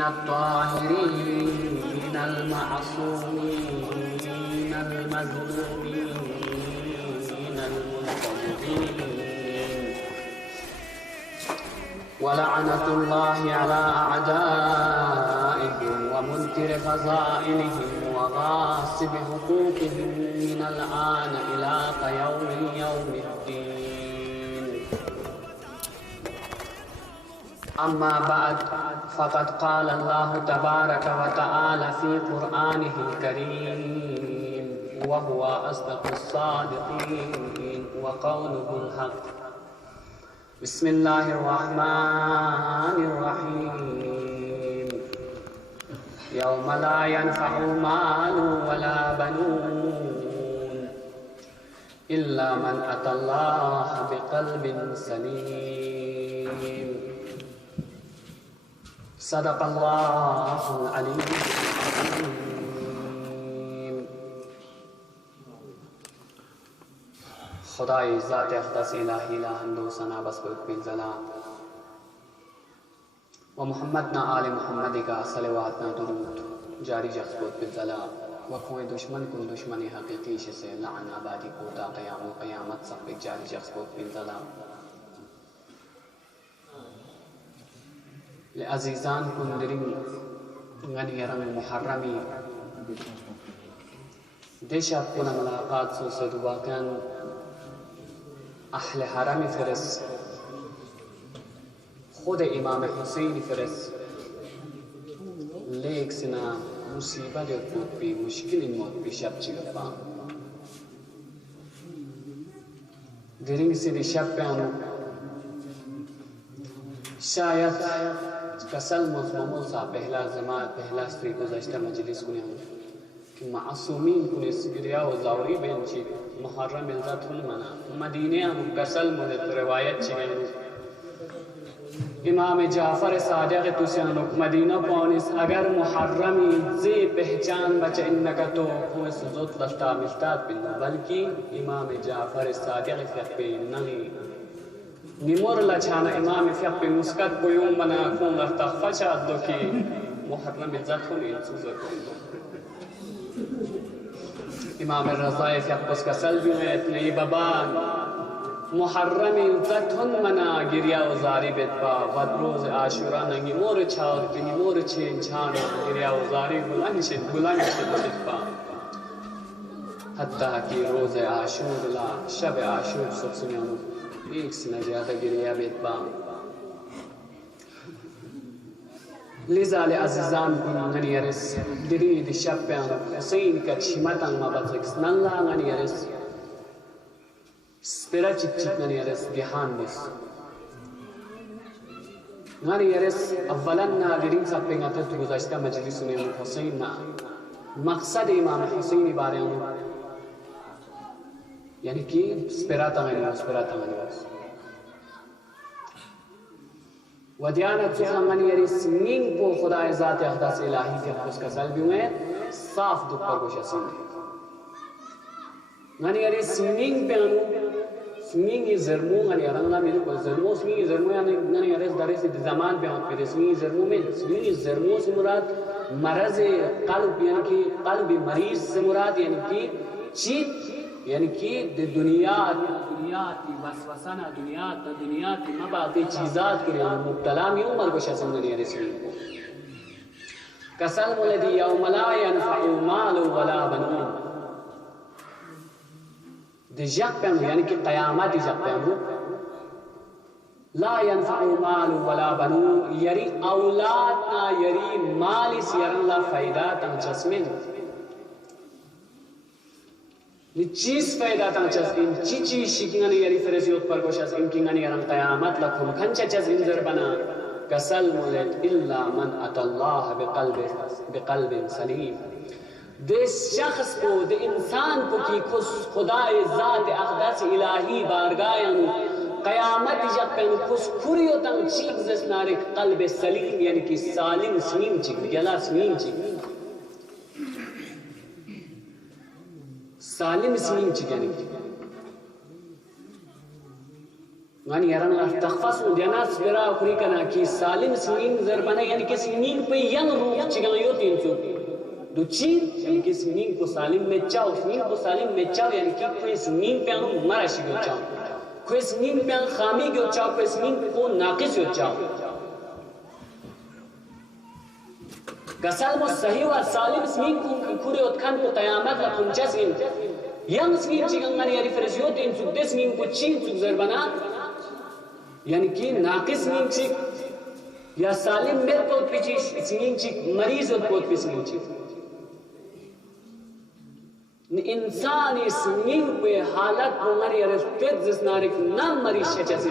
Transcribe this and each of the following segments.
الطاهرين المعصومين المظلومين المنتظرين ولعنة الله على أعدائهم ومنكر خزائنهم وغاصب حقوقهم من الآن إلى يوم الدين. أما بعد فقد قال الله تبارك وتعالى في قرآنه الكريم وهو أصدق الصادقين وقوله الحق. بسم الله الرحمن الرحيم. يوم لا ينفع مال ولا بنون إلا من أتى الله بقلب سليم. صدق الله العلي العظيم. खुदाई ज़ात अक़दस इलाही ला हम्दो सना बस बिल ज़लाल व मोहम्मद ना आले मोहम्मद का सलवात ना दुरूद जारी जख्बत बिल ज़लाल व कोई दुश्मन कुन दुश्मन हकीकी से लान आबादी को ता क़यामत सब जारी जख्बत बिल ज़लाल ले अज़ीज़ान कुन दिरिंग गनी रंग मुहर्रमी देशा कुन मुलाकात से दुआकन अहले हरम फ़िरस खुद इमाम हुसैन फ़िरस लेक सिना मुसीबत भी मुश्किल मौत भी शब चिगपा दिरिंग से शब पे अनु शायद कसल मुज़ममो सा पहला ज़मान पहला स्त्री गुज़श्ता मजलिस कुने कि मासूमीन कुने सिरिया व ज़ावरी बेंची मुहर्रम इल्ज़ातुल मना मदीने हम कसल मुझे रिवायत चाहिए इमाम जाफर सादिक़ तुसियानो मदीना पौनिस अगर मुहर्रमी जे पहचान बचे इन्नका तो कोई सुज़ोत लफ्ता मिफ्तात बिल्ला बल्कि इमाम जाफर सादिक़ फ़िक़्ह नहीं निमोर लछाना इमाम फ़िक़्ह मुस्कत कोयूम बना कौन लफ्ता फ़चा दो की मुहर्रम इल्ज़ातुल इंसुज़ इमाम रज़ाए फ़िक़्ह का सल्बी में इतने बबान मुहर्रम इल्ज़तुन मना गिरिया उज़ारी बेतपा वद्रोज़ आशुरा नंगी मोर छावर पिनी मोर छेन छाना गिरिया उज़ारी बुलंद से बेतपा हत्ता कि रोज़ आशूर ला शब आशूर सब सुनियानो एक से न ज़्यादा गिरिया बेतपा लिज़ाले अज़ीज़ान गुनगनी यरिस दिरीद शप्यान हुसैन का छिमतांग मबत्रिक्स नल्ला गनी यरिस स्पिरा चिच्चित गनी यरिस गिहान बिस गनी यरिस अव्वलन ना दिरिंग सप्पेंग अतत गुज़श्ता मजलिस ने हुसैन ना मकसद इमाम हुसैन बारे में यानी कि स्पिरा तंगनी वदियानत सुखमनी यरिस मीन को खुदा ज़ात अक़दस इलाही के उसका सल्बी में साफ दुख पर कुछ असीम है गनी यरिस मीन पे अनु मीन ये ज़र्मू गनी अरंगला मेरे को ज़र्मू मीन ज़र्मू यानी गनी यरिस दरिस ज़मान पे हम पे मीन ज़र्मू में मीन ज़र्मू से मुराद मरज़ क़ल्ब यानी कि क़ल्ब मरीज़ से मुराद यानी कि चीत यानी कि दुनिया की वसवसना दुनिया की मबाती चीज़ात के लिए मुब्तला में उमर को शस्म नहीं रसील कसल मुलदी यौम ला यनफ़उ मालु वला बनून दिजक पे यानी कि क़यामत दिजक पे ला यनफ़उ मालु वला बनून यरी औलाद ना यरी माल इस यरला फ़ायदा तंग चस्मिन चीज़ फ़ायदा तंचस इन चीची शिकिंगने यारी फ़रज़ियत पर कोशस इन किंगने यारम क़यामत लखुम खंचचस इंजर बना कसल मुलत इल्ला मन अतल्लाह बिक़ल्बिन सलीम दे शख्स को दे इंसान को की खुदाए ज़ात अक़दस इलाही बारगाह क़यामत जब पे खुश खुरियो तंग चीज़ जस्नारे क़ल्ब सलीम यानी कि सालिम स्मीम चिक गला स्मीम चिक सालिम स्मीम चिक यानी ngani yarang la takhfas dianas bera khuri kana ki salim sinin zarbana yani ki sinin pe yang ruh chigang yo tin chu du chi yani ki sinin ko salim me chao sinin ko salim me chao yani ki ko sinin pe mara shi go chao ko sinin pe khami go chao ko sinin ko naqis yo chao kasal mo sahih wa salim sinin ko khuri ot khan ko qiyamat la khuncha sin yang sinin chigang ngani yari feres yo tin chu des sinin ko chi chu zarbana यानी कि नाकिस नींचिक या सालिम में तो peachy नींचिक मरीज और बहुत peachy नींचिक इंसानी स्नींग पे हालत बुमरी अरे फिर जिस नारिक नाम मरीज शचसी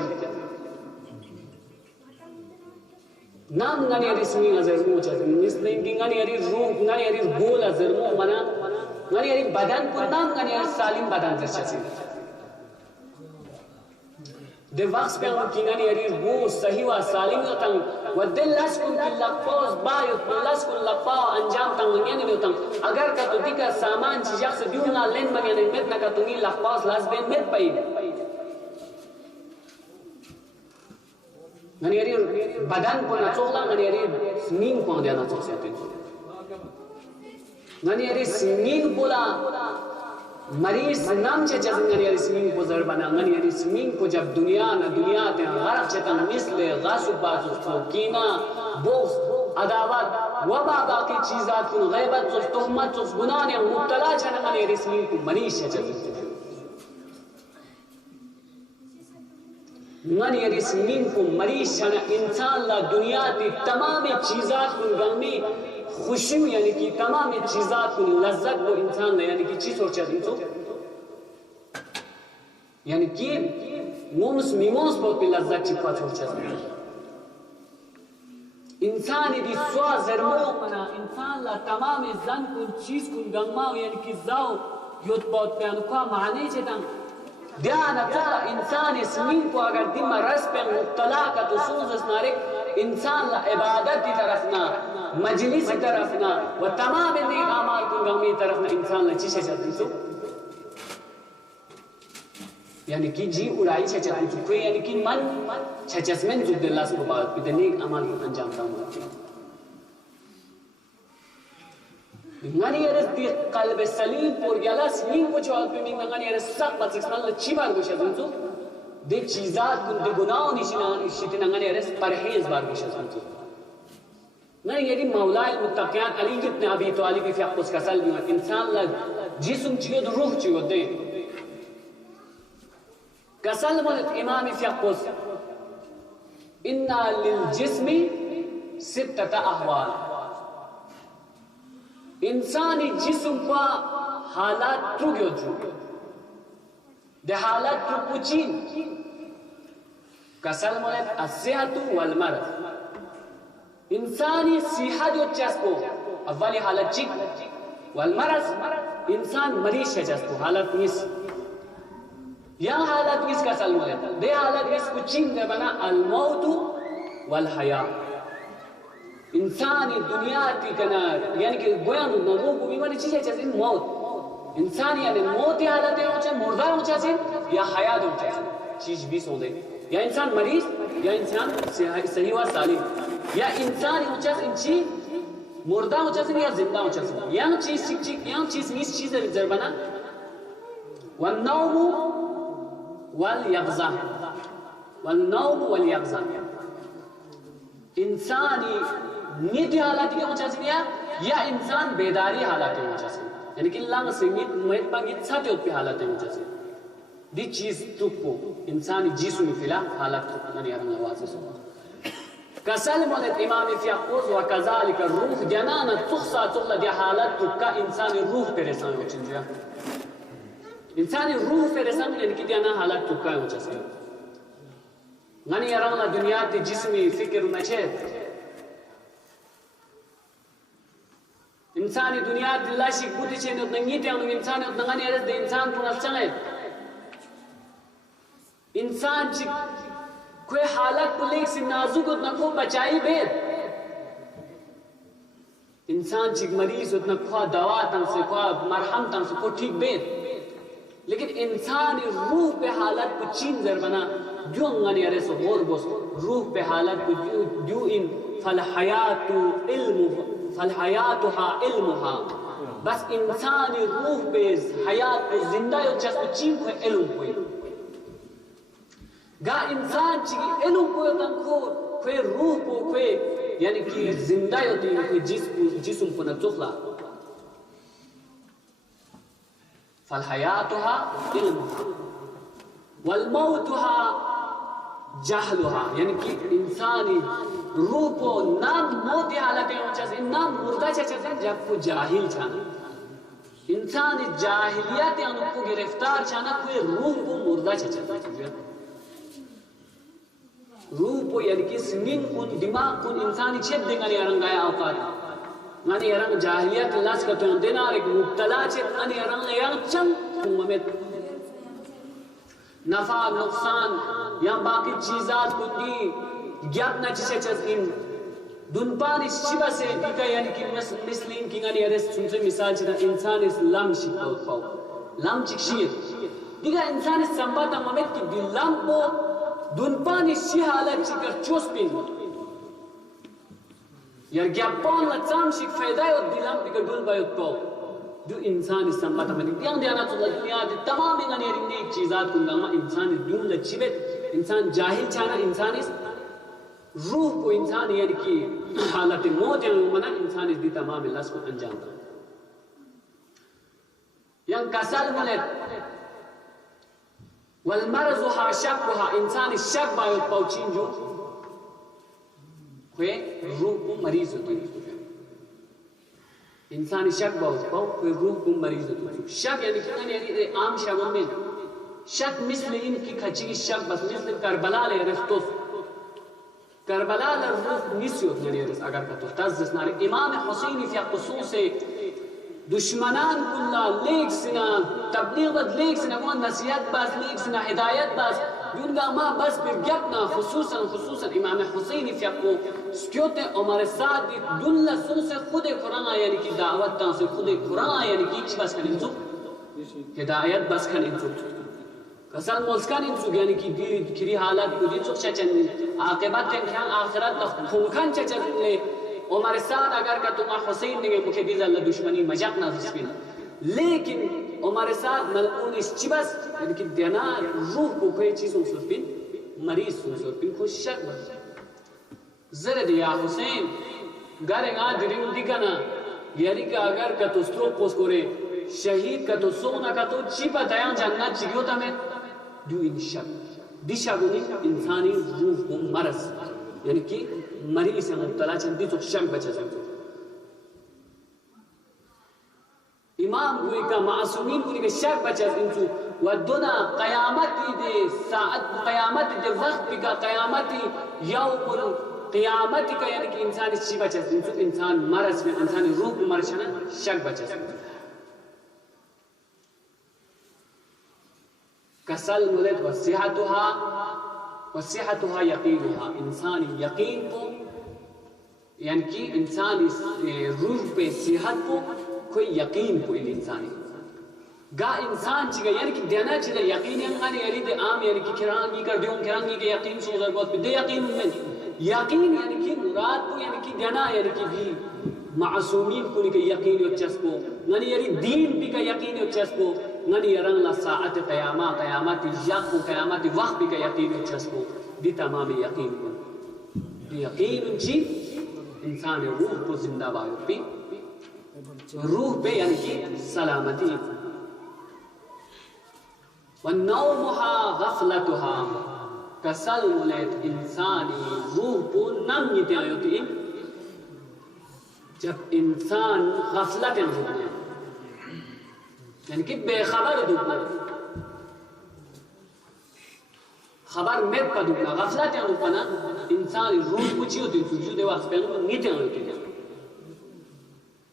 नाम गनी अरे स्नींग अजर मुँह चलते निस्नींग की गनी अरे रूह गनी अरे बोल अजर मुँह मना गनी अरे बदन को नाम गनी अरे सालिम बदन जैसे de wachs pe am kinani ari bu sahi wa salim tang wa dillas kun laqos bayut dillas kun laqa anjam tang ngene ne tang agar ka to dika saman chi jax diuna len mangene met na ka tungi laqos las ben met pai ngani ari badan ko na chokla ngani ari sning ko de na chokse te ngani ari sning bola मरीज नाम से जंगनी यारी स्मिंग को जर बना ngani यारी स्मिंग को जब दुनिया ते गरक चेतन मिसले गासुबात कीना बोस अदावत वबा बाकी चीजात को गैबत और तहमत और गुनाह ने मुब्तला छन ngani यारी स्मिंग को मरीज से ngani यारी स्मिंग को मरीज छन इंसान ला दुनिया की तमाम चीजात को गमी खुशी यानी कि तमाम चीज़ात को लज्जत वो इंसान ने यानी कि चीज़ और चीज़ तो यानी कि मोम्स मिमोस बहुत भी लज्जत चिपका छोड़ चीज़ इंसान यदि स्वा ज़रूर मना इंसान ला तमाम जन को चीज़ को गम्मा यानी कि जाओ योद बहुत पे अनुका माने चेतन ध्यान अता इंसान इसमीन को अगर दिमा रस पे मुब्तला का तो सूज़ नारिक इंसान ला इबादत की तरफ ना मजलिस की तरफ ना व तमाम नेक अमाल को गमी तरफ ना इंसान ला चीज़ चलती तो यानी कि जी उड़ाई से चलती तो कोई यानी कि मन छचसमें जो दिल्ला से बात भी नेक अमाल को अंजाम दाऊंगा ngani yares di qalb salim por yalas nin ko chawal pe min ngani yares sak bat siknal chibar go shazun so de chizat kun de gunaah nishan shitin ngani yares parhez bar go shazun so ngani yadi maula al muttaqiyat ali ibn abi talib fi aqs kasal bi insan la jism chiyo ruh chiyo de kasal mon imam fi aqs inna lil jismi sittata ahwal इंसानी जिस्म का हालात ट्रुग्यो जो दे हालात ट्रुकुचीन कसल मोलेत अस्सेहतु वल मरद इंसानी सेहत जो चस्को अव्वली हालत चिक वल मरद इंसान मरीज है चस्को हालत मिस या हालत मिस कसल मोलेत दे हालत मिस कुचीन दे बना अल मौतु वल हया इंसानी दुनिया की कना यानी कि गोयान नगो को भी वाली चीज है जैसे मौत इंसान यानी मौत या हालत है उसे मुर्दा हो जैसे या हयात हो जैसे चीज भी सो दे या इंसान मरीज या इंसान सही व सालिम या इंसान हो जैसे इंची मुर्दा हो जैसे या जिंदा हो जैसे yang चीज मिस चीज है जरबना والنوم واليقظة والنوم واليقظة इंसानी नीति हालात के होचा से या इंसान बेदारी हालात के होचा से यानी कि लंग संगीत मत पंगित साथे पे हालात के होचा से दी चीज तुको इंसानी जिस्म में फिला हालात तो नहीं आ रहा आवाज से कसल मोले इमाम fi aquz wa kazalika ruh janana tukhsa tukhla di हालात तो का इंसानी रूह परेशान हो चिंजा इंसानी रूह परेशान यानी कि दियाना हालात तो का होचा से ngani yarang la dunia te jismi fikr mache insani dunia dilla shik buti chene ut nangi te anu insani ut ngani yares de insan tuna change इंसान कोई हालत को लेक से नाजुक उतना को बचाई बेद इंसान चिक मरीज उतना खा दवा तंग से खा मरहम तंग से को ठीक बेद लेकिन इंसान रूह पे हालत को चीन जर बना जो ngani ares gorbos ruh pe halat ko du in fal hayatuha ilmuha bas insani ruh bez hayat ko zinda yo chas ko chim ko ilm ko ga insan chi ilm ko tan ko ruh ko yani ki zinda yo tin ko jism ko na tukhla fal hayatuha ilmuha wal mautuha jahluha yani ki insani रूह को नाम मोती हालत में उच्चास नाम मुर्दा चचते जब वो जाहिल छाना इंसान जाहिलियत उनको गिरफ्तार छाना कोई रूह को मुर्दा चचते रूह को यानी कि स्मिन कुन दिमाग कुन इंसानी छेद देगा नहीं अरंगाया औकात माने अरंग जाहिलियत लाश का तो देना एक मुब्तला छेद माने अरंग यार चंग उम्मत नफा नुकसान या बाकी चीज़ात कुन्नी ज्ञात न जिसे चीज़ दुनपान इस शिवा से दिखा यानी कि मुस्लिम की गानी अरे सुनते मिसाल चीज़ इंसान इस लाम शिकाउ पाओ लाम चिक्शियत दिखा इंसान इस संबाद अममेत की दिलाम को दुनपान इस शिहालत चिकर चोस्पिन यार ज्ञापन लच्चाम शिक फ़ायदा और दिलाम दिखा दुल बायों पाओ जो इंसान इस संबाद अममेत ध्यान देना तो दुनिया दे तमाम गानी अरे इन्हीं चीज़ात कुंगामा इंसान इस दुन लच्चिबे इंसान जाहिल चाना इंसान इस रूह को इंसान यानी कि हालत मौत या मना इंसान इस दी तमाम इलाज को अंजाम दे यंग कसल मलेत वल मर्ज़ुहा शक्कुहा इंसान इस शक बायों पाउचिन जो कोई रूह को मरीज होती है इंसान इस शक बायों पाउ कोई रूह को मरीज होती है शक यानी कि आम शगों में शक मिस्ल इनकी खची की शक बस मिस्ल करबला ले रफ्तोस करबला लरूह निस्योत नरियस अगर का तो तज़्ज़स नारे इमाम हुसैन फिया ख़ुसूस दुश्मनान कुल्ला लेक सिना तबलीग बद लेक सिना वो नसीहत बस लेक सिना हिदायत बस युनगा माँ बस फिर ज्ञापना ख़ुसूसन इमाम हुसैन फिया को स्क्योते हमारे साथ दुल्ला सुन से खुदे कुरान यानी कि दावत तां से खुदे कुरान यानी कि बस कनिंचु हिदायत बस कनिंचु कसल मुस्कान इंचु यानी कि किरी हालत को दी चुक चचन आक़िबत के ख्याल आखिरत तक खुनखान चचन ले हमारे साथ अगर का तुम हुसैन ने मुखे दी जल्ला दुश्मनी मजाक ना जिसपिन लेकिन हमारे साथ मलकून इस चिबस यानी कि देना रूह को कोई चीज़ सुनपिन मरीज सुनपिन खुश शक ज़रद या हुसैन गारेगा दिरिंग दिगना यानी कि अगर का तो स्ट्रोक पोस करे शहीद का तो सोना का तो चिपा दयां जन्नत चिगियो तमें दू इन शक दिशा गुनी इंसानी रूह को मरस यानी कि मरीज से मुब्तला चंदी तो शक बचा सकते इमाम गुई का मासूमीन गुई का शक बचा इंचु वदुना क़यामती दे साअत क़यामत दे वक्त का क़यामती यौमुल क़यामत का यानी कि इंसान इस चीज़ बचा इंचु इंसान मरस में इंसानी रूह को मरस ना शक बचा सकते कसल मुलत वसिहतुहा यकीनुहा इंसानी यकीन को यानी कि इंसान इस रूह पे सेहत को कोई यकीन को इंसानी गा इंसान चिगा यानी कि देना चिगा यकीन यानी यारी दे आम यानी कि खिरांगी कर दियों खिरांगी के यकीन सो जर बहुत दे यकीन में यकीन यानी कि मुराद को यानी कि देना यानी कि भी मासूमीन को के यकीन और चस्को यानी यारी दीन भी का यकीन और चस्को ननी यरंग ला साअत क़यामत याक़ू क़यामत वक्त भी का यकीन चस्को दी तमाम यकीन को दी यकीन जी इंसान रूह को जिंदा बायो पे रूह पे यानी कि सलामती वन्नौमुहा गफ़लतुहा कसल मुलत इंसानी रूह को नम नीते आयोती जब इंसान गफ़लत में यानी कि बेखबर दुखना खबर में पदुखना गफलत या दुखना इंसान रूह कुछ होती है जो वास्ते पे नीचे होती है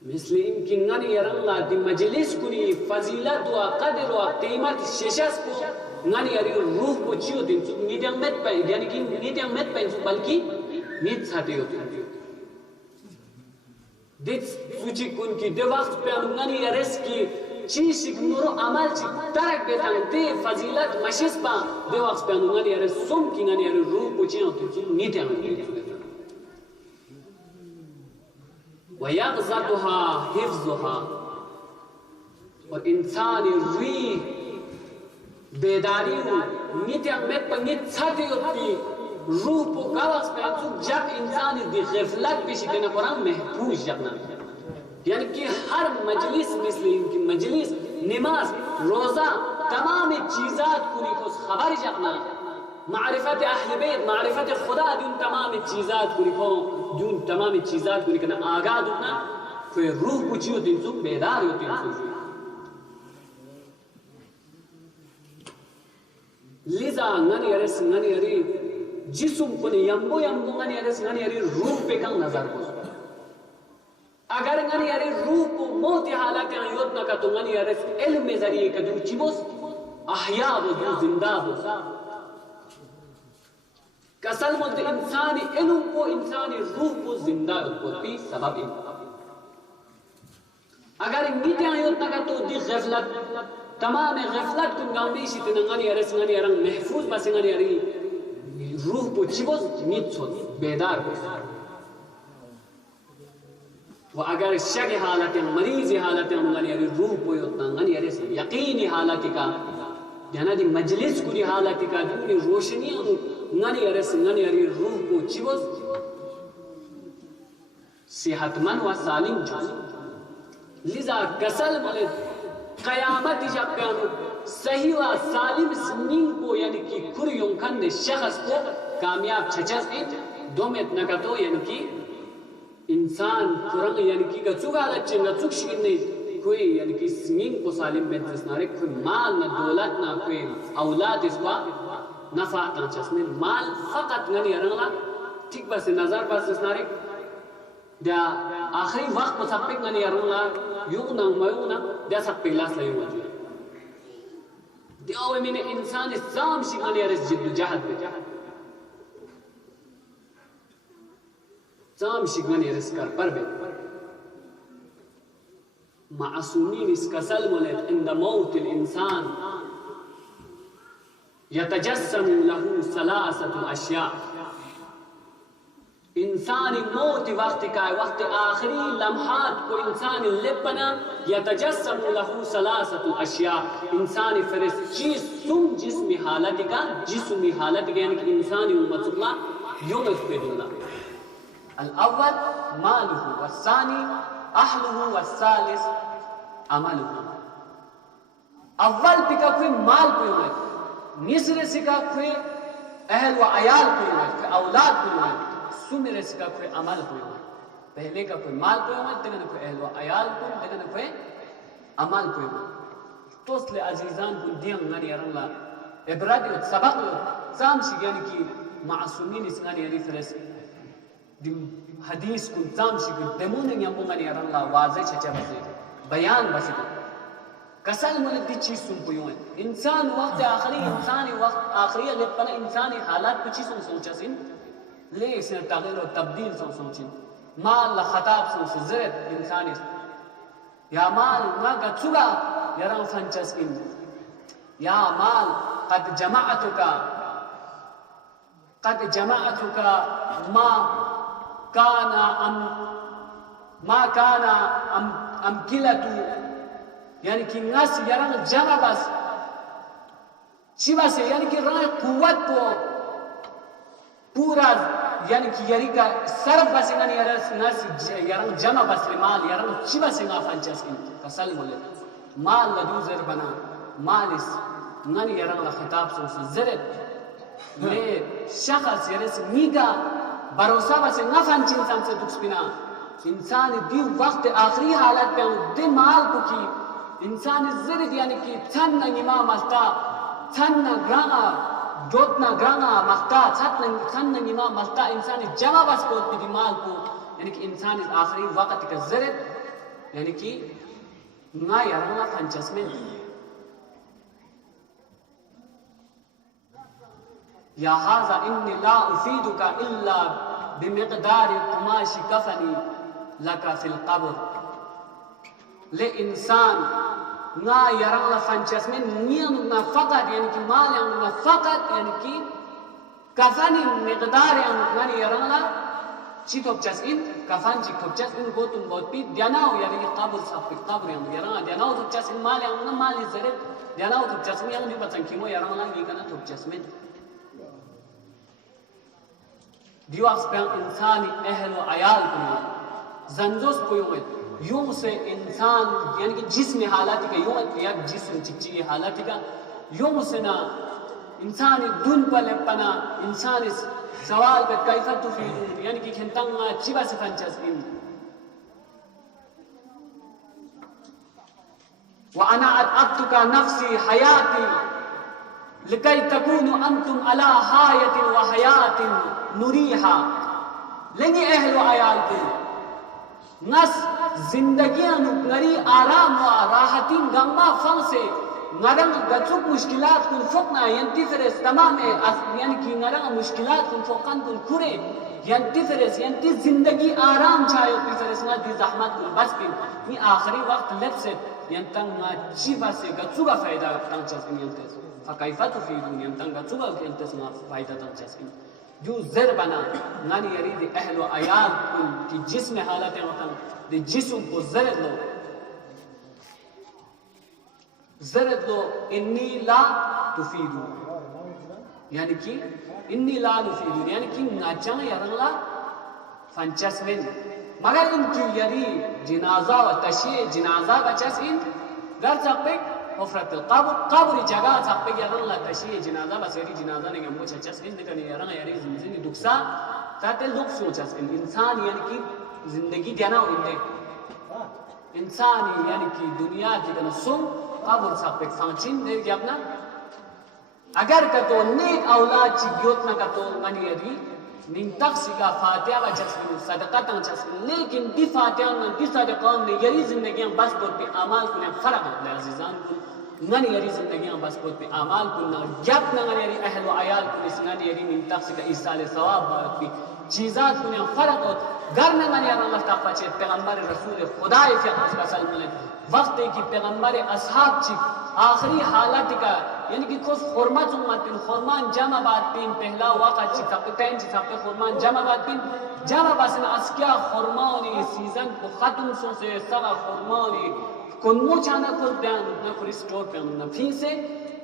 मुस्लिम किंगनी यरंगा दी मजलिस कुनी फजीलत व कदर व कीमत शेषस को ngani ari रूह को चियो दिन नीचे में पे यानी कि नीचे में पे बल्कि नीच साथी होती है दिस सूची कुन की देवास पे ngani अरेस की چی شکمورو عمل چی ترک بیتن دی فضیلت مشیس با دی وقت پیانونگانی یاره سم کینگانی یاره روح پوچین و تنسون نیتی همین ویغزتها حفظها اور انسانی روی بیداری و نیتی همت پا نیت ساتی ہوتی روح پو گاوز پیانسون جب انسانی دی غفلت پیشی دینا قرآن محفوظ جبنا یعنی کہ ہر مجلس مثل ان کی مجلس نماز روزہ تمام چیزات کو خبر جانا معرفت اہل بیت معرفت خدا دون تمام چیزات کو دون تمام چیزات کو نکنا آگاہ ہونا کوئی روح کو چیو دن سو بیدار ہوتی ہے لذا ngani yares ngani yari jisum puni yambo ngani yares ngani yari روح पे कम नजर को अगर ngani yari रूह को मौत हालत में योजना का तो ngani yares ilm में जरिए का जो चिबोस अहया वो जो जिंदा हो कसल मुद्दे इंसानी इल्म को इंसानी रूह को जिंदा होती सबब अगर नीति योजना का तो दी गफलत तमाम गफलत को गांबीशी तो ngani yares ngani yarang महफूज बस ngani yari रूह को चिबोस नीत सो बेदार हो वो अगर शक हालत मरीज हालत ngani yari रूह को योतना ngani yares यकीनी हालत का यानी दी मजलिस को हालत का दी रोशनी ngani yari रूह को चिबोस सेहतमंद व सालिम जो लिजा कसल मले क़यामत जब प्यानो सही व सालिम स्निंग को यानी कि खुर योंखन ने शख्स को कामयाब छचस दो में इतना का तो यानी कि इंसान कुरंग यानी कि गचुगा लच्चे गचुक शिकिन नहीं कोई यानी कि स्निंग को सालिम में जिसनारे कोई माल न दौलत न कोई औलाद इसका नफा तांचस में माल फकत नहीं यरंगला ठीक बस नजर बस जिसनारे dia akhir waqt musabbiq ngani yaruna yugna mayuna dia sabbilas la yuwaju dia awe min insan islam shi ngani yaris jiddu jahad be sam shi ngani yaris kar parbe ma'asumin iskasal mulat inda maut al insan yatajassamu lahu salasatu ashya इंसानी मौत वक्त का वक्त आखिरी लम्हात को इंसानी लिपना यतजस्समु लहू सलासतु अशिया इंसानी फरिस चीज सुम जिस्मी हालत का जिस्मी हालत का यानी कि इंसानी उम्मतुल्लाह यूं इसपेदुल्लाह अल अव्वल मालुहु वस्सानी अहलुहु वस्सालिस अमलुहु अव्वल पिका कोई माल कोई निसरे से का कोई अहल व अयाल कोई औलाद कोई सुमेरे का कोई अमल कोई पहले का कोई माल कोई मत देखना कोई अहल व अयाल कोई देखना कोई अमल कोई तो इसलिए अजीजान को दियम ngani yarangla ibrad ut sabaq sam shigani ki ma'sumin isngani yari fres dim hadis kun sam shig demun ngam ngani yarangla waze chacha base bayan base कसल मन दी चीज सुन पोयो इंसान वक्त आखिरी इंसानी वक्त आखिरी लेपना इंसानी हालात कुछ सुन सोचा सिन ले इसे तगीर और तब्दील सोचिन माल ला खताब सो जरत इंसान या माल मा गचुगा यरा फंचस इन या माल قد جمعتك ما كان ام كلة यानी कि नस यरा जमा बस शिवा से यानी कि राय कुवत को पूरा यानी कि यरी का सर्फ बस यानी यरा नस यरा जमा बस माल यरा शिवा से ना फंचस इन कसल बोले माल लदू जर बना मालिस नन यरा ला खिताब सो जरत ले शख्स यरस मीगा भरोसा बस ना फंचिन समसे दुख बिना इंसान दी वक्त आखिरी हालत पे दे माल को की इंसान जरिद यानी कि छन्ना निमा मस्ता छन्ना ग्रांगा जोतना ग्रांगा मस्ता छन्ना निमा मस्ता इंसान जमा बस को दिमाग को यानी कि इंसान इस आखिरी वक्त का जरिद यानी कि ना यारना फंचस में या हाजा इन्नी ला उफीदुका इल्ला बिमिqदार कुमाशी कफनी लका फिल कब्र ले इंसान nga yarang la fanchas men niam na faqat yani ki mal yang na faqat yani ki kafani miqdar yang ngani yarang la chitop chas in kafan chitop chas in gotum bot pi dianao yani ki qabr sap qabr yang yarang dianao top chas in mal yang na mal zare dianao top chas yang di batang kimo yarang la ni kana top chas men दिवास पे इंसानी अहल व अयाल को जंजोस को यूं से इंसान यानी कि जिस्म हालात का यूं या जिस्म चिकची हालात का यूं से ना इंसानी दुन पर पना इंसानी सवाल पे कैफा तुफीद यानी कि खंतंगा चिबा से फंचस इन व अना अतका नफ्सी हयाती लिकई तकूनु अंतुम अला हायतिन व हयातिन नुरीहा लेंगे अहल व अयाल को नस जिंदगियां नुकरी आराम व राहतिन गम्मा फंग से नरंग गचुक मुश्किलात कुन फुकना यंतिफरेस तमाम यानी कि नरंग मुश्किलात कुन फुकन कुन कुरे यंतिफरेस यंति जिंदगी आराम चाहे तिफरेस ना दी जहमत कुन बस की नि आखिरी वक्त लग से यंतंग ना चीबा से गचुगा फायदा तंग चस्किन यंतस फकैफा तुफीदुन यंतंग गचुगा यंतस ना फायदा तंग चस्किन जो जर बना नानी यरीद अहल व अयाल कुन की जिस्म हालत वतन दे जिस्म को जरद लो इन्नी ला तुफीदु यानी कि इन्नी ला तुफीदु यानी कि नाचा यरंगला फंचसमेन मगर इनकी यरी जनाजा व तशय्य जनाजा बचस इन घर सकते हफरत कब्र जगह सकते यरंगला तशय्य जनाजा बसरी जनाजा ने गमो चचस इन दिकने यरंग यरी जिंदगी दुखसा ताते लोग सोचस इन इंसान यानी कि जिंदगी देना उन्हें इंसान यानी कि दुनिया जितना सुन कब्र सकते फंक्शन दे अपना अगर कतो नेक औलाद ची ग्योत न कतो मनी यदि निन तक्सिका फातिहा व चस्किन सदका तंग चस्किन लेकिन दी फातिहा न दी सदका ने यरी जिंदगी बस बोत पे अमाल कुने फर्क है अजीजान को नन यरी जिंदगी बस बोत पे अमाल कुने गप न यरी अहल व अयाल कुने सनन यरी निन तक्सिका इसाल सवाब बात की चीजात कुने फर्क हो घर में मन यार अल्लाह ताला पाचे पैगंबर रसूल खुदा के सल्लल्लाहु वक्त की पैगंबर असहाब ची आखिरी हालत का यानी कि कुछ खुरमान उम्मतिन खुरमान जमा बात पिन पहला वक्त ची कप्तान ची सबके खुरमान जमा बात पिन जमा बसन अस्किया खुरमानी सीजन को खत्म सो से सगा खुरमानी कुन्मो चाना को बयान न को स्टोर पे न फिर से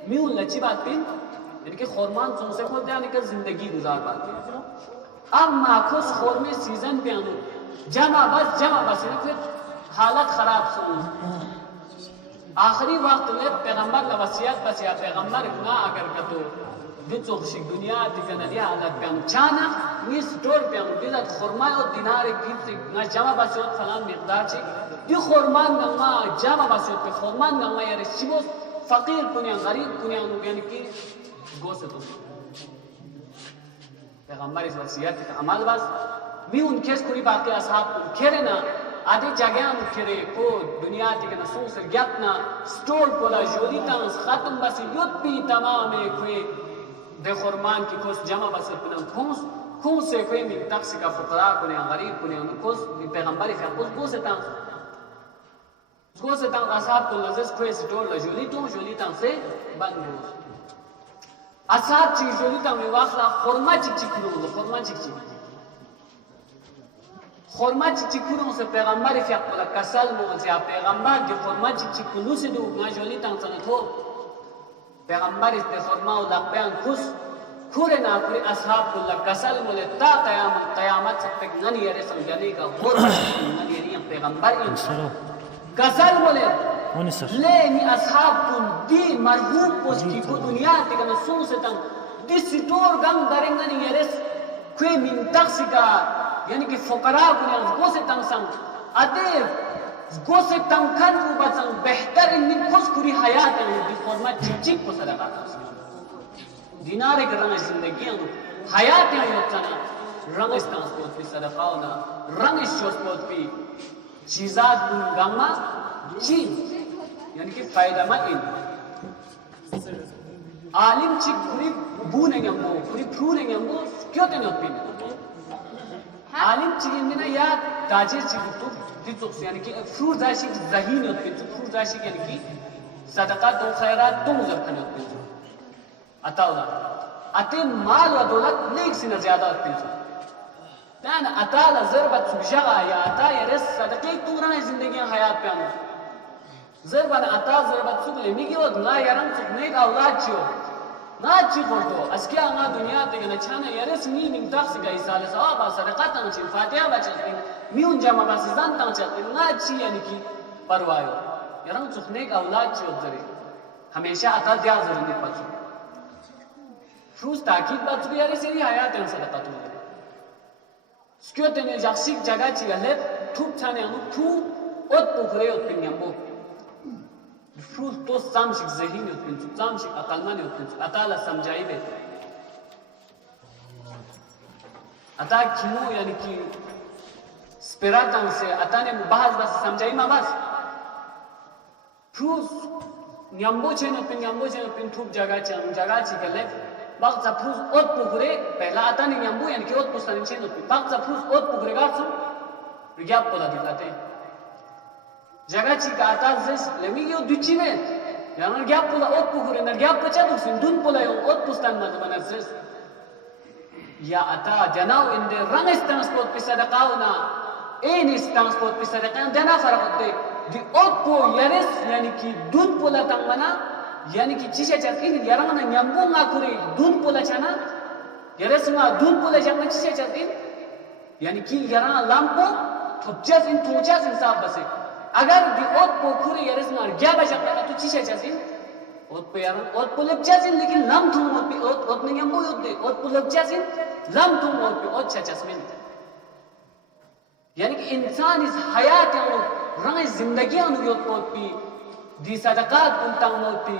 म्यू लची बात पिन यानी कि खुरमान सो से को यानी कि जिंदगी गुजार बात अम्मा खुश खुरमे सीजन पे आनो जमा बस फिर हालत खराब सुन आखिरी वक्त ले पैगंबर का वसियत बस या पैगंबर ना अगर कतो बिचोख शिक दुनिया दिखना दिया हालत पे चाना ये स्टोर पे हम बिजत खुरमा और दिनार गिफ्ट ना जमा बस और फलान मिकदार ची ये खुरमान गंगा जमा बस पे खुरमान गंगा यार शिबो फकीर कुनिया गरीब कुनिया यानी कि गोसे तो पैगंबर इस वसियत का अमल बस मैं उनके कोई बातें असहाब खेरे ना आधे जगह खेरे को दुनिया के ना सोच ज्ञातना स्टोर पोला जोड़ीता खत्म बस युद्ध भी तमाम है कोई बेखुरमान की कुछ जमा बस अपना खूस से कोई मिन तक्स का फकरा को ने गरीब को ने कुछ पैगंबर के को से तंग असहाब को लजस कोई स्टोर ला जोड़ीता से बंद हो असहाब चीज जोड़ीता में वाखला खुरमा चिक खुरमा चिकुनो से पैगंबर के अकल कसल मोजा पैगंबर जो खुरमा चिकुनो से दो ना जोली तंग सन तो पैगंबर इस खुरमा और लबयान खुश खुरे ना खुरे असहाब को कसल मोले ता कयामत तक नन यरे समझने का और नन यरी पैगंबर इन कसल मोले ले नि असहाब को दी मरहूब पोच की को दुनिया ते कन सो से तंग दिस टोर गम दरेंगन यरे कोई मिन तक्सिका यानी कि फकरा कुने गोसे तंग संग अतेर गोसे तंग खन को बचंग बेहतर इन खुश कुरी हयात है दी फरमा चिक को सदका दिनारे के रंग जिंदगी हयात है होतना रंग स्तांस को भी सदका होना रंग शोस को भी चीजात गुन गम्मा चीज यानी कि फायदा मा इन आलिम चिक कुरी बूने गम्मो कुरी फ्रूने गम्मो क्यों ते न पिन आलिम चिकिन ना या ताजे चिकु तो दिचोक्स यानी कि फ्रूट जाशी जहीन होते हैं फ्रूट जाशी यानी कि सदका तो खैरात तुम जरखने पिंजो अताउला अते माल व दौलत लेक सिन ज्यादा पिंजो तान अताला जरबत सुजगा या अता यरस सदके तुमरा जिंदगी हयात प्यानो जरबन अता जरबत सुग लेमिगी व ना यरम सुग नेक औलाद चियो ना ची बोलतो अस्किया ना दुनिया ते गना छाना यरस मी मिन तख्स गई साल सवाब सदका तं ची फातिहा बचती मिउन जमा बस जन तं ची ना ची यानी की परवायो यरम सुग नेक औलाद चियो जरे हमेशा अता दिया जरूरी पचो फ्रूज ताकीद बात भी यार से हयात है सदका तो स्क्यों तेने जासिक जगह चिगले थूप छाने अनु थू ओत पुखरे ओत पिन्यामो फ्रूज तो सामशिक ज़हीन ओत पिन्सु सामशिक अकलमान ओत पिन्सु अताला समझाई बे अता क्यों यानी कि स्पिरातां से अता ने मुबाहज बस समझाई मा बस फ्रूज न्यामो चेन पिन थूप जगह चिगले बाग ज़फ्रूज़ ओत पुखरे पहला आता नहीं यंबू यानी कि ओत पुस्तानी चेन ओत बाग ज़फ्रूज़ ओत पुखरे गार्सो रिग्याप पोला दिखाते जगह चिका आता जिस लेमी यो दुची ने याना रिग्याप पोला ओत पुखरे न रिग्याप पचा तो सिंधुन पोला यो ओत पुस्तान मत बना जिस या आता जनाव इंदे रंग इस ट्रांसपोर्ट पिसा दकाव ना इस ट्रांसपोर्ट पिसा दकाव जना फर्क होते दी ओत पो यरिस यानी कि दूध पोला तंगना यानी कि चीज़ें चलती हैं यार ना न्यामो ना कुरे दून पोला चना यार सुना दून पोला जाना चीज़ें चलती यानी कि यार ना लांपो थोपचास इंसाफ बसे अगर दी ओत पो कुरे यार सुना क्या बजाता है तो चीज़ें चलती ओत पे यार ओत पो लपचास लेकिन लाम तुम ओत पे ओत नहीं न्यामो ओत पो लपचास लाम तुम ओत पे ओत चचास में यानी कि इंसान इस हयात यानो रंग जिंदगी यानो ओत पो पे दी सदकात उन्तां मोती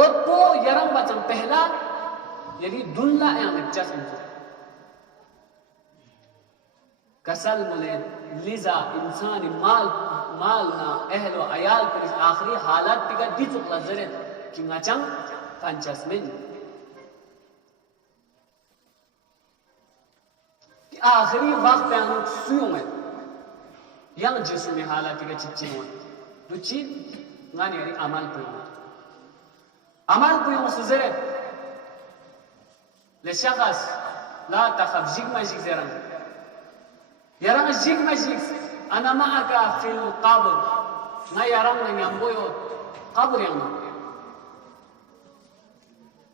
और पो यरम बचन पहला यदि दुल्ला यानी जस्म कसल मुले लिजा इंसान माल ना अहलो अयाल पर इस आखिरी हालत पिका दी चुकला जरे कि ngacang पंचस्मिन आखिरी वक्त यानो सुयो में yang जिसु में हालत पिका चिच्ची हो दुची ngani ari amal puyo suzeret le shakhs la takhaf jigma jigzeran yarang jigma jigs ana ma'aka fil qabr na yarang nyamboyo qabr yang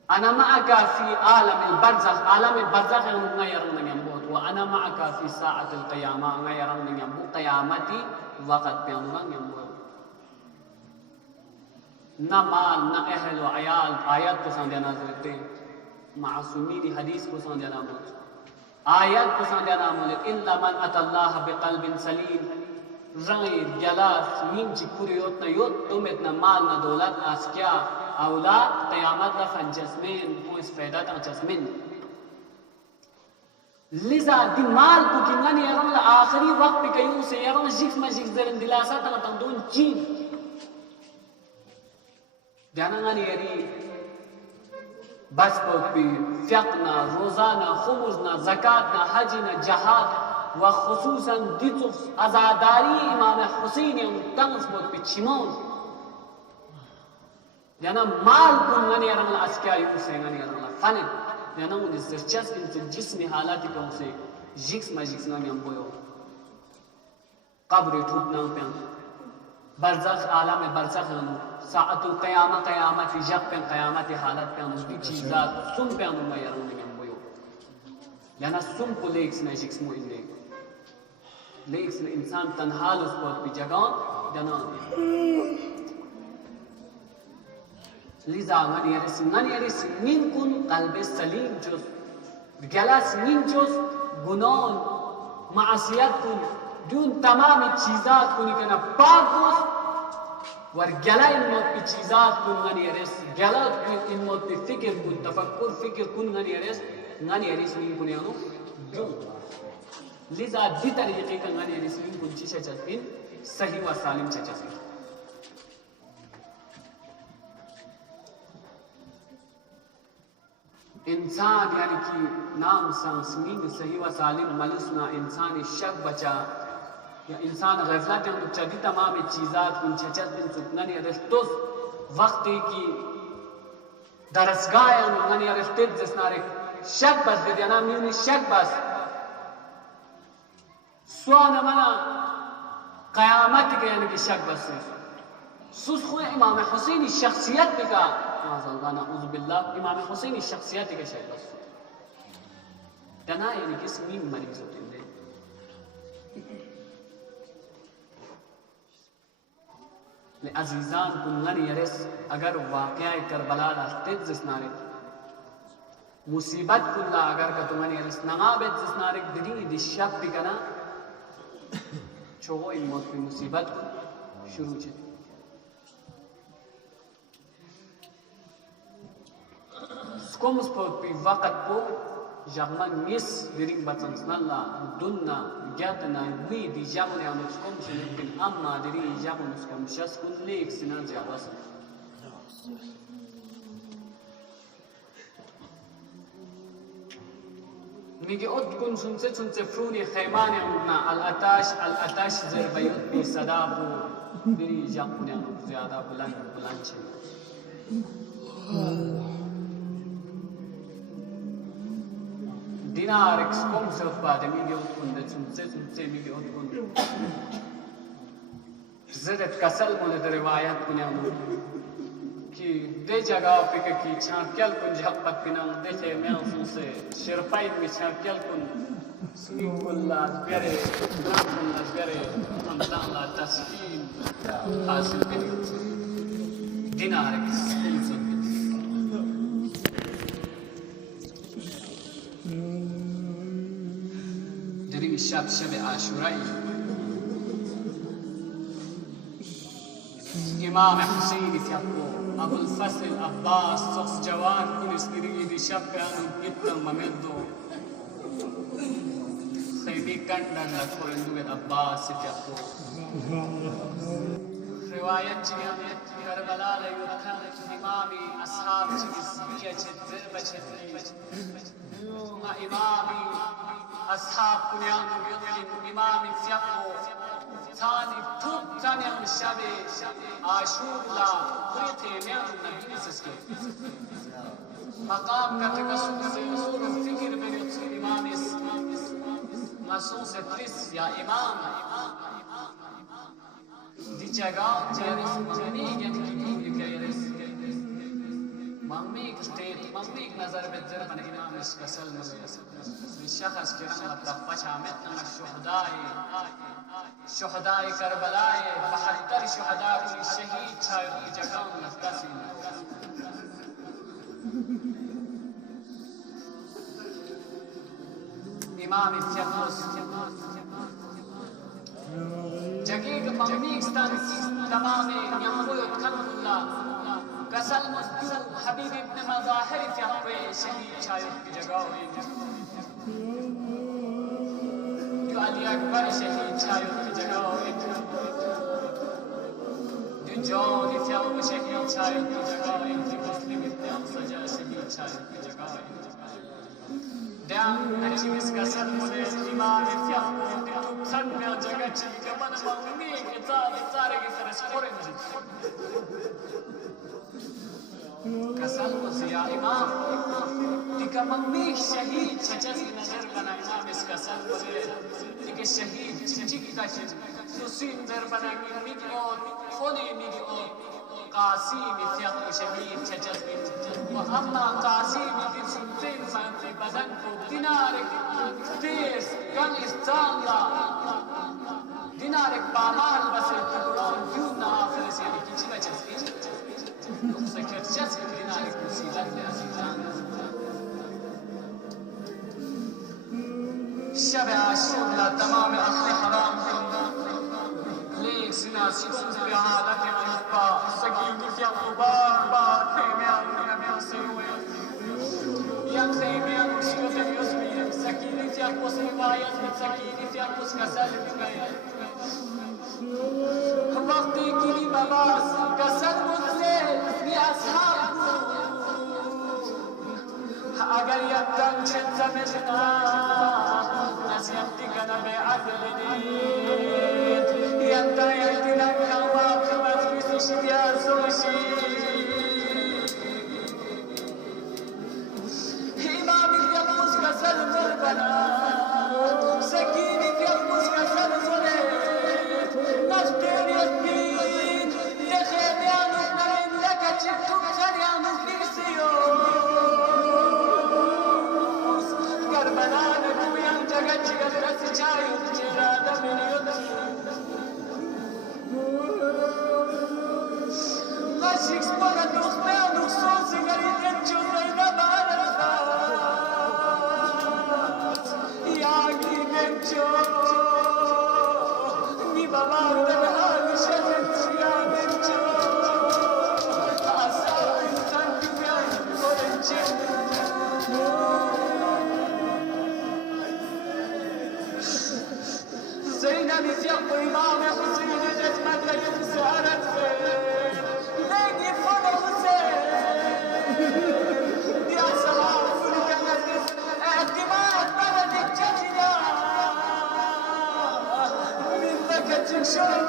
ana ma'aka fi alam al barzakh yang na yarang nyambo wa ana ma'aka fi sa'at al qiyamah na yarang nyambo qiyamati waqt piyamang nyambo ना माल ना अहल व अयाल आयत को सांध्याना करते मासूमी दी हदीस को सांध्याना बोल आयत को सांध्याना बोले इल्ला मन अतल्लाह बिक़ल्बिन सलीम रंगे जलास नीम चिकुरी उतना योत तुम इतना माल ना दौलत ना अस्किया औलाद क़यामत ला फंजस्मिन वो इस पैदा तक जस्मिन लिजा दी माल को किंगनी यरंग ला आखिरी वक्त पे कयूं से यरंग जिक्स में जिक्स दरन दिलासा तक तंदून चीन jangan yari bas kopi fiqna rozana khumuzna zakatna hajina jihad wa khususan dituf azadari imam Hussein yang tangs bot pichimon jangan mal kun ngani yarang la askia yu se ngani yarang la fane jangan un zerchas into jismi halati ko se jiks magiks ngani amboyo qabri thupna pe barzakh alam में barzakh साअतुल क़यामा क़यामत जब पे क़यामत हालत पे उसकी चीज़ा सुन पे अनुमा यारों ने हम बोयो याना सुन को लेक्स में जिक्स मो इंदे लेक्स में इंसान तन्हाल उस पर भी जगह जाना Lija ngani yaris minkun qalbi salim jos galas min jos gunon maasiyat kun dun tamam चीज़ात kun ikana पागोस वर गला इन मोत पे चीज़ात कुन ngani yaris gala इन मोत पे फिक्र कुन तफक्कुर फिक्र कुन ngani yaris min kun यानो जो लिजा दी तरीके का ngani yaris min kun चीज़ चस्पिन सही व सालिम चस्पिन इंसान यानी कि नाम सांसमीन सही व सालिम मलसना इंसानी शक बचा या इंसान गफलत हम चदी तमाम चीज़ात कुन चचत बिन सुकनन या रस्तोस وقتی کی درسگاهن من یارشتید زسناره شک بس دیدیانا میونی شک بس سوان منا قیامت کے یعنی کہ شک بس سوس خوی امام حسینی شخصیت بکا مازالله نعوذ بالله امام حسینی شخصیت کے شک بس دنا یعنی کہ اسمی مریض ہوتے ہیں عزیزان کنغن یرس اگر واقعہ کربلا راستید زسنارک مصیبت کلا اگر کتنغن یرس نغابت زسنارک دری دی شک بکنا چوغو این موت پی مصیبت شروع چید سکومس پی وقت پو جغمان نیس درین بطنسنالله دننا جاتنا وی دی جغن یا نسکم شنکن اما دری جغن نسکم شس کن لیک سنان جاواز میگه اد کن سنسه فرونی خیمان امنا الاتاش زربیت بی صدا بو دری جغن یا نسکم زیاده بلند چه دینار اکسکوم سے اتباده میگه اتکن ده سنسه میگه اتکن زدت کسل مونه در روایت کنیم که ده جگہ پی که چھانکیل کن جھپت کنم ده چه میان سنسه شرفاید می چھانکیل کن سنی کلا بیاره درام کلا بیاره امزان لا تسکین حاصل کنیم دینار اکسکوم سے شب عاشورائی امام حسین فیقو ابو الفصل عباس سخص جوان کنس دریدی شب پیانو گتن ممدو خیمی کندن لکھو اندوگت عباس فیقو روایت چیانت کربلا لیوکن امامی اصحاب چیز بیا چید ذرب چید امامی أصحاب كنيان يطلب إمام فيقو ثاني توب ثاني من الشبه عاشور لا قريتي ميان النبي نسسكي مقام كتكسر سيصور الفكر من يطلب إمام مسوس ترس يا إمام دي جاگان جيرس ممني ينكي كيرس مميك ستيت مميك نظر بتزر من إمام اسكسل الشخص كرام التقفش عمتنا الشهداء كربلاء بحتر شهداء الشهيد شاير جگان نفتسي امام الثقوس جگيق مميك ستانس تمام يموت كنفلا كسل مزدو حبيب ابن مظاهر في حقه شهيد شاير جگان علی اکبر شهید شاید که جگاهید دو جانی فیام شهید شاید که جگاهید دی مسلم اتیام سجا شهید شاید که جگاهید دیان نچیز کسر مونه امام فیام دی تو خن میا جگا چی که من مغنی که زاره که سرش خورنجی کسل مزیا امام دیگه مغنی شهید چچسی نظر بنا امام اس کسل مزه دیگه شهید چیچی کی کشید سوسین در بنا میگی اون خونی میگی اون قاسم فیق شهید چچسی و اما قاسم دی سنتین سنتی بدن کو دینارک تیز گن استانلا دینارک بامان بس تقران دیون آخر سیدی کی چی بچسی سكرتشات دینارک مسیلت عزیزان شب عاشور لا تمام اصل حرام لیک سنا سکون به حالت انفا سکینی فی بار خیمیان نمیان سیوی یم خیمیان مشکل یوسفی سکینی فی قصر باید سکینی فی قصر کسل بگید وقتی کلی مباس کسل مزله بی اصحاب اگر یکتن چند زمشنا نسیتی کنم عدلنید یکتن یکتن نواقبت بسیش بیازوشی explora dos meus sons e garitantes na barra. E aqui dentro, ni babar da hal shadet ya dentro. Asa insan kiyan korenche. زينا نسيق إمام حسين جسمت لك سهرت لقي فضل حسين يا سلام فلك اعتماد بلد الجزيرة من ذكة شرم